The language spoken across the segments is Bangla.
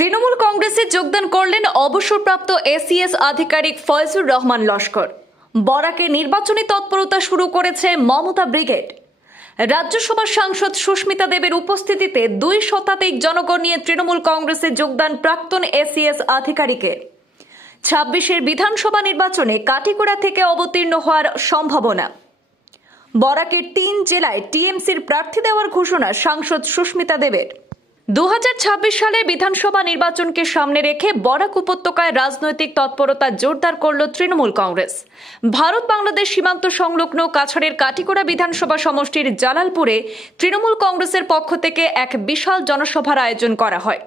তৃণমূল কংগ্রেসে যোগদান করলেন অবসরপ্রাপ্ত এসিএস আধিকারিক ফয়জুর রহমান লস্কর। বরাকে নির্বাচনী তৎপরতা শুরু করেছে মমতা ব্রিগেড। রাজ্যসভার সাংসদ সুস্মিতা দেবের উপস্থিতিতে 2 শতাধিক জনগণ নিয়ে তৃণমূল কংগ্রেসে যোগদান প্রাক্তন এসিএস আধিকারিকের। 26-এর বিধানসভা নির্বাচনে কাটিগড়া থেকে অবতীর্ণ হওয়ার সম্ভাবনা। বরাকের 3 জেলায় টিএমসির প্রার্থী দেওয়ার ঘোষণা সাংসদ সুস্মিতা দেবের। 2026 সালে বিধানসভা নির্বাচনকে সামনে রেখে বরাক উপত্যকায় রাজনৈতিক তৎপরতা জোরদার করল তৃণমূল কংগ্রেস। ভারত বাংলাদেশ সীমান্ত সংলগ্ন কাছাড়ের কাটিগড়া বিধানসভা সমষ্টির জালালপুরে তৃণমূল কংগ্রেসের পক্ষ থেকে এক বিশাল জনসভার আয়োজন করা হয়।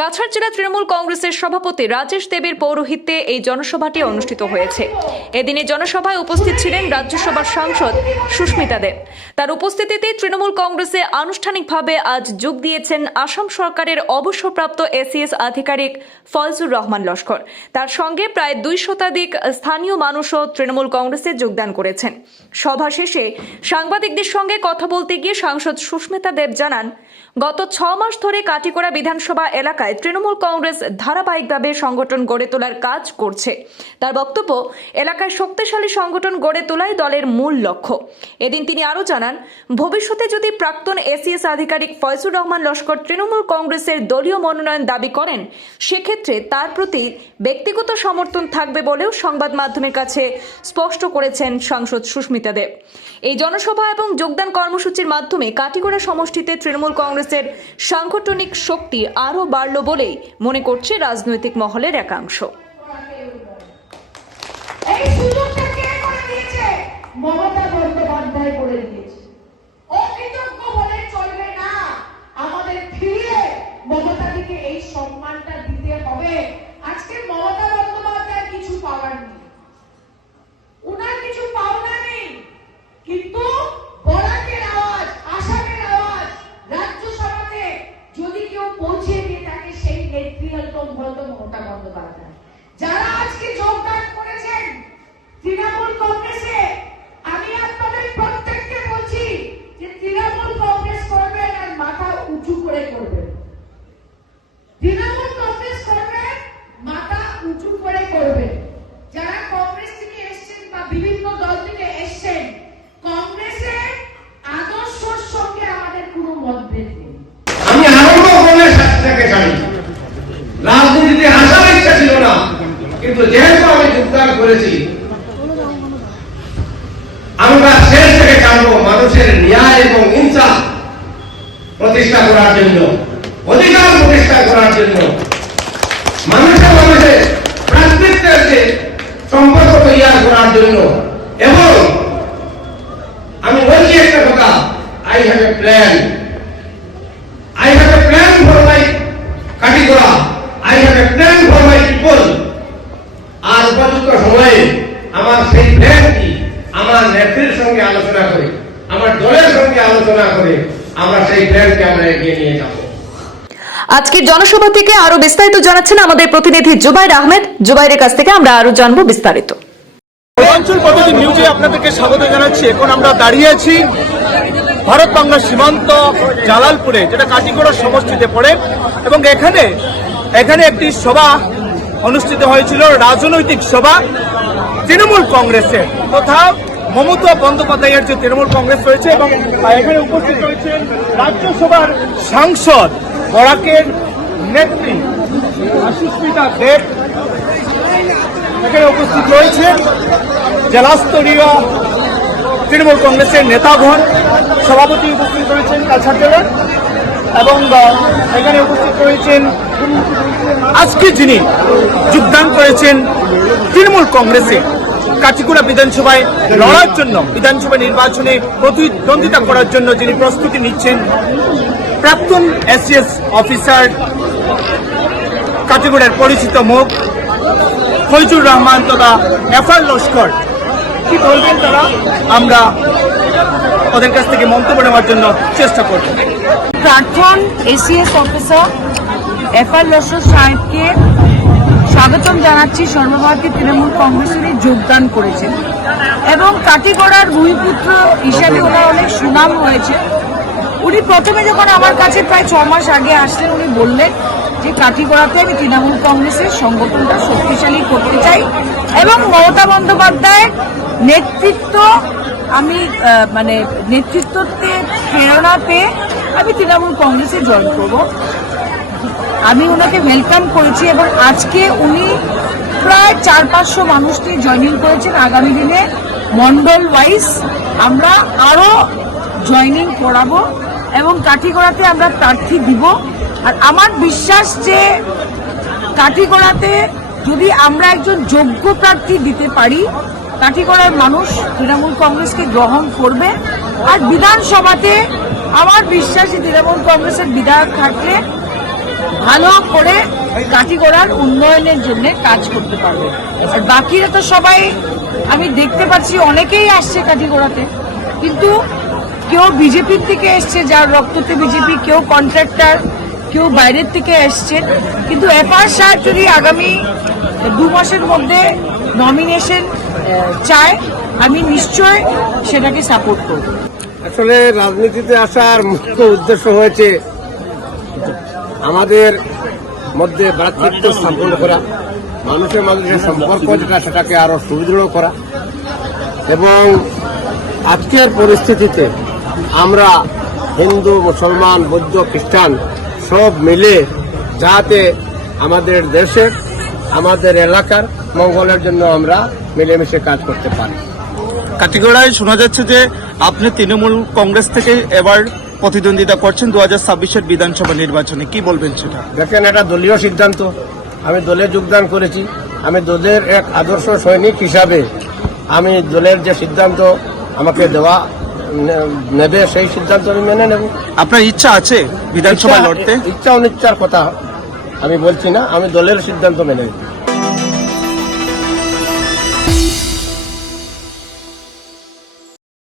কাছাড় জেলা তৃণমূল কংগ্রেসের সভাপতি রাজেশ দেবের পৌরোহিত্যে এই জনসভাটি অনুষ্ঠিত হয়েছে। এদিনে জনসভায় উপস্থিত ছিলেন রাজ্যসভার সাংসদ সুস্মিতা দেব। তার উপস্থিতিতে তৃণমূল কংগ্রেসে আনুষ্ঠানিকভাবে আজ যোগ দিয়েছেন আসাম সরকারের অবসরপ্রাপ্ত এসিএস আধিকারিক ফয়জুর রহমান লস্কর। তার সঙ্গে প্রায় 2 শতাধিক স্থানীয় মানুষও তৃণমূল কংগ্রেসে যোগদান করেছেন। সভা শেষে সাংবাদিকদের সঙ্গে কথা বলতে গিয়ে সাংসদ সুস্মিতা দেব জানান, গত 6 মাস ধরে কাটিগড়া বিধানসভা এলাকায় তৃণমূল কংগ্রেস ধারাবাহিকভাবে সংগঠন গড়ে তোলার কাজ করছে। তার বক্তব্য, এলাকায় শক্তিশালী সংগঠন গড়ে তোলাই দলের মূল লক্ষ্য। এদিন তিনি আরও জানান, ভবিষ্যতে যদি প্রাক্তন এসিএস আধিকারিক ফয়জুর রহমান লস্কর তৃণমূল কংগ্রেসের দলীয় মনোনয়ন দাবি করেন, সেক্ষেত্রে তার প্রতি ব্যক্তিগত সমর্থন থাকবে বলেও সংবাদ মাধ্যমের কাছে স্পষ্ট করেছেন সাংসদ সুস্মিতা দেব। এই জনসভা এবং যোগদান কর্মসূচির মাধ্যমে কাটিগড়া সমষ্টিতে তৃণমূল কংগ্রেসের সাংগঠনিক শক্তি আরও বাড়ল বলেই মনে করছে রাজনৈতিক মহলের একাংশ। এই সুযোগটা কে করে দিয়েছে? মমতা বন্দ্যোপাধ্যায় করে দিয়েছে। অকৃতজ্ঞ বলে চলবে না, আমাদের ফিরে মমতাদিকে এই সম্মানটা দিতে হবে। আজকে মমতা বন্দ্যোপাধ্যায় কিছু পাওয়ার নেই, উনার কিছু পাওনা নেই, কিন্তু বরাকের আওয়াজ, আসামের আওয়াজ রাজ্যসভাতে যদি কেউ পৌঁছে দিয়ে থাকে, সেই নেতৃত্ব হয়তো মমতা বন্দ্যোপাধ্যায়। যারা আজকে যোগদান করেছেন তৃণমূল কংগ্রেসে, আমি আপনাদের প্রত্যেককে বলছি যে তৃণমূল কংগ্রেস করবেন আর মাথা উঁচু করে করবেন। তৃণমূল কংগ্রেস করবেন, মাথা উঁচু করে করবেন। যারা কংগ্রেস থেকে এসছেন বা বিভিন্ন দল থেকে এসছেন, কংগ্রেসের আদর্শের সঙ্গে আমাদের কোনো মতভেদ নেই। আমি আরম্ভ করলে থেকে জানি রাজনীতিতে আসার ইচ্ছা ছিল না, কিন্তু যেহেতু আমি যোগদান করেছি, আমরা শেষ থেকে জানবো মানুষের ন্যায় এবং ইনসাফ প্রতিষ্ঠা করার জন্য, অধিকার প্রতিষ্ঠা করার জন্য, মানুষের প্রাকৃতিকের যে সম্পর্ক তৈরি করার জন্য। এবং আমি বলছি একটা কথা, I have a plan, I have a plan for my Katigora. I have a plan for my people. আর উপযুক্ত সময়ে আমার সেই প্ল্যান কি আমার নেত্রীর সঙ্গে আলোচনা করে, আমার দলের সঙ্গে আলোচনা করে আমরা সেই প্ল্যানকে আমরা এগিয়ে নিয়ে যাব। আজকের জনসভা থেকে আরো বিস্তারিত জানাচ্ছেন আমাদের প্রতিনিধি জুবাইর আহমেদ। জুবাইরের কাছ থেকে আমরা আরো জানবো বিস্তারিত। অঞ্চল প্রতিদিন নিউজে আপনাদেরকে স্বাগত জানাচ্ছি। এখন আমরা দাঁড়িয়ে আছি ভারত বাংলা সীমান্ত জালালপুরে, যেটা কাটিগড়া সমষ্টিতে পড়ে, এবং এখানে একটি সভা অনুষ্ঠিত হয়েছিল, রাজনৈতিক সভা তৃণমূল কংগ্রেসের তথা মমতা বন্দ্যোপাধ্যায়ের যে তৃণমূল কংগ্রেস রয়েছে, এবং এখানে উপস্থিত রয়েছেন রাজ্যসভার সাংসদ বরাকের নেত্রী সুস্মিতা দেব। এখানে উপস্থিত রয়েছেন জেলাস্তরীয় তৃণমূল কংগ্রেসের নেতাগণ, সভাপতি উপস্থিত রয়েছেন কাছাড় জেলার, এবং এখানে উপস্থিত রয়েছেন আজকে যিনি যোগদান করেছেন তৃণমূল কংগ্রেসে কাটিগড়া বিধানসভায় লড়ার জন্য, বিধানসভা নির্বাচনে প্রতিদ্বন্দ্বিতা করার জন্য যিনি প্রস্তুতি নিচ্ছেন, প্রাক্তন এসিএস অফিসার, কাটিগড়ার পরিচিত মুখ ফয়জুর রহমান তথা এফআর লস্কর। কি বলবেন তারা? আমরা ওদের কাছ থেকে মন্তব্য নেওয়ার জন্য চেষ্টা করব। প্রাক্তন এসিএস অফিসার এফআর লস্কর সাহেবকে স্বাগতম জানাচ্ছি। সর্বভারতী তৃণমূল কংগ্রেসের যোগদান করেছেন এবং কাটিগড়ার ভূমিপুত্র হিসাবে ওনার অনেক সুনাম হয়েছে। উনি প্রথমে যখন আমার কাছে প্রায় 6 মাস আগে আসলেন, উনি বললেন যে কাঠিগড়াতে আমি তৃণমূল কংগ্রেসের সংগঠনটা শক্তিশালী করতে চাই এবং মমতা বন্দ্যোপাধ্যায়ের নেতৃত্ব আমি নেতৃত্বতে প্রেরণা পেয়ে আমি তৃণমূল কংগ্রেসে জয়েন করব। আমি ওনাকে ওয়েলকাম করেছি এবং আজকে উনি প্রায় 400-500 মানুষকে জয়েনিং করেছেন। আগামী দিনে মন্ডল ওয়াইজ আমরা আরো জয়েনিং করাবো এবং কাঠিগড়াতে আমরা প্রার্থী দিব। আর আমার বিশ্বাস যে কাঠিগড়াতে যদি আমরা একজন যোগ্য প্রার্থী দিতে পারি, কাঠিগড়ার মানুষ তৃণমূল কংগ্রেসকে গ্রহণ করবে। আর বিধানসভাতে আমার বিশ্বাস যে তৃণমূল কংগ্রেসের বিধায়ক থাকলে ভালো করে কাঠিগড়ার উন্নয়নের জন্য কাজ করতে পারবে। আর বাকিরা তো সবাই আমি দেখতে পাচ্ছি অনেকেই আসছে কাঠিগড়াতে, কিন্তু কেউ বিজেপির থেকে এসছে, যার রক্ততে বিজেপি, কেউ কন্ট্রাক্টর, কেউ বাইরের থেকে এসছেন। কিন্তু এফআর সাহেব যদি আগামী 2 মাসের মধ্যে নমিনেশন চায়, আমি নিশ্চয় সেটাকে সাপোর্ট করব। আসলে রাজনীতিতে আসার মুখ্য উদ্দেশ্য হয়েছে আমাদের মধ্যে ভ্রাতৃত্ব স্থাপন করা, মানুষের মাঝে সম্পর্ক যেটা সেটাকে আরো সুদৃঢ় করা এবং আজকের পরিস্থিতিতে আমরা হিন্দু, মুসলমান, বৌদ্ধ, খ্রিস্টান সব মিলে যাতে আমাদের দেশের, আমাদের এলাকার মঙ্গলের জন্য আমরা মিলেমিশে কাজ করতে পারি। কাঠিগড়ায় শোনা যাচ্ছে যে আপনি তৃণমূল কংগ্রেস থেকে এবার প্রতিদ্বন্দ্বিতা করছেন 2026-এর বিধানসভা নির্বাচনে, কি বলবেন সেটা? দেখেন, এটা দলীয় সিদ্ধান্ত। আমি দলে যোগদান করেছি। আমি দলের এক আদর্শ সৈনিক হিসাবে আমি দলের যে সিদ্ধান্ত আমাকে দেওয়া নেবে সেই সিদ্ধান্ত আমি মেনে নেব। আপনার ইচ্ছা আছে বিধানসভা লড়তে? ইচ্ছা অনিচ্ছার কথা আমি বলছি না, আমি দলের সিদ্ধান্ত মেনে নেব।